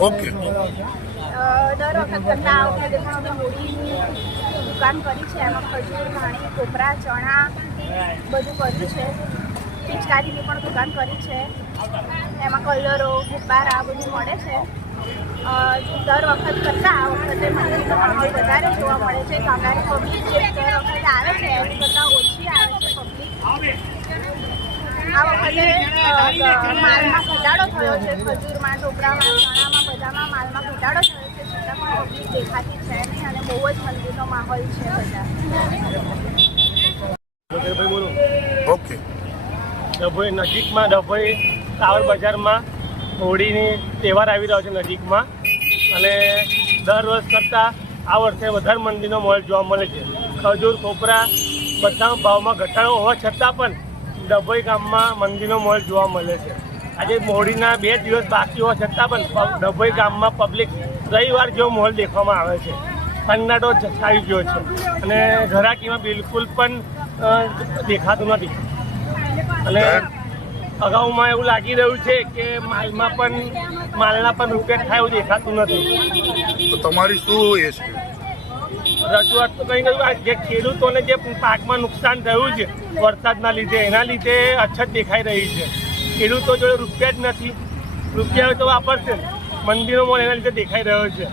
Okay. દર વખત કરતાં આ વખતે પણ અમે હોળીની દુકાન કરી છે. એમાં ખજૂર, ધાણી, કોપરા, ચણા બધું કર્યું છે. પિચકારીની પણ દુકાન કરી છે. એમાં કલરો, ગુબ્બારા બધું મળે છે. દર વખત કરતાં આ વખતે મંદિરનો માહોલ વધારે જોવા મળે છે. ગામડાની પબ્લિક જે દર વખતે આવે છે એની કરતાં ઓછી આવે છે પબ્લિક. આ વખતે માલમાં ઘટાડો થયો છે. ખજૂરમાં, ટોપરામાં, ચણામાં બધામાં માલમાં ઘટાડો થયો છે. છતાં પણ પબ્લિક દેખાતી છે નહીં અને બહુ જ મંદિરનો માહોલ છે બધા. ઓકે. ડભોઈ નજીકમાં ડભોઈ ટાવર બજારમાં હોળીની તહેવાર આવી રહ્યો છે નજીકમાં, અને દર વર્ષ કરતાં આ વર્ષે વધારે મંદિરનો મોલ જોવા મળે છે. ખજૂર, કોપરા બધા ભાવમાં ઘટાડો હોવા છતાં પણ ડભોઈ ગામમાં મંદિરનો મોલ જોવા મળે છે. આજે હોળીના 2 દિવસ બાકી હોવા છતાં પણ ડભોઈ ગામમાં પબ્લિક રવિવાર જેવો મોલ દેખવામાં આવે છે. સન્નાટો છાઈ ગયો છે અને ઘરાકીમાં બિલકુલ પણ દેખાતું નથી. અને અગાઉમાં એવું લાગી રહ્યું છે કે માલના પણ રૂપિયા થાય એવું દેખાતું નથી. તો તમારી શું એ છે રજૂઆત તો કંઈ કહ્યું, જે ખેડૂતોને જે પાકમાં નુકસાન થયું છે વરસાદના લીધે, એના લીધે અછત દેખાઈ રહી છે. ખેડૂતો જોડે રૂપિયા જ નથી. રૂપિયા તો વાપરશે, મંદિરો મોલ એના લીધે દેખાઈ રહ્યો છે.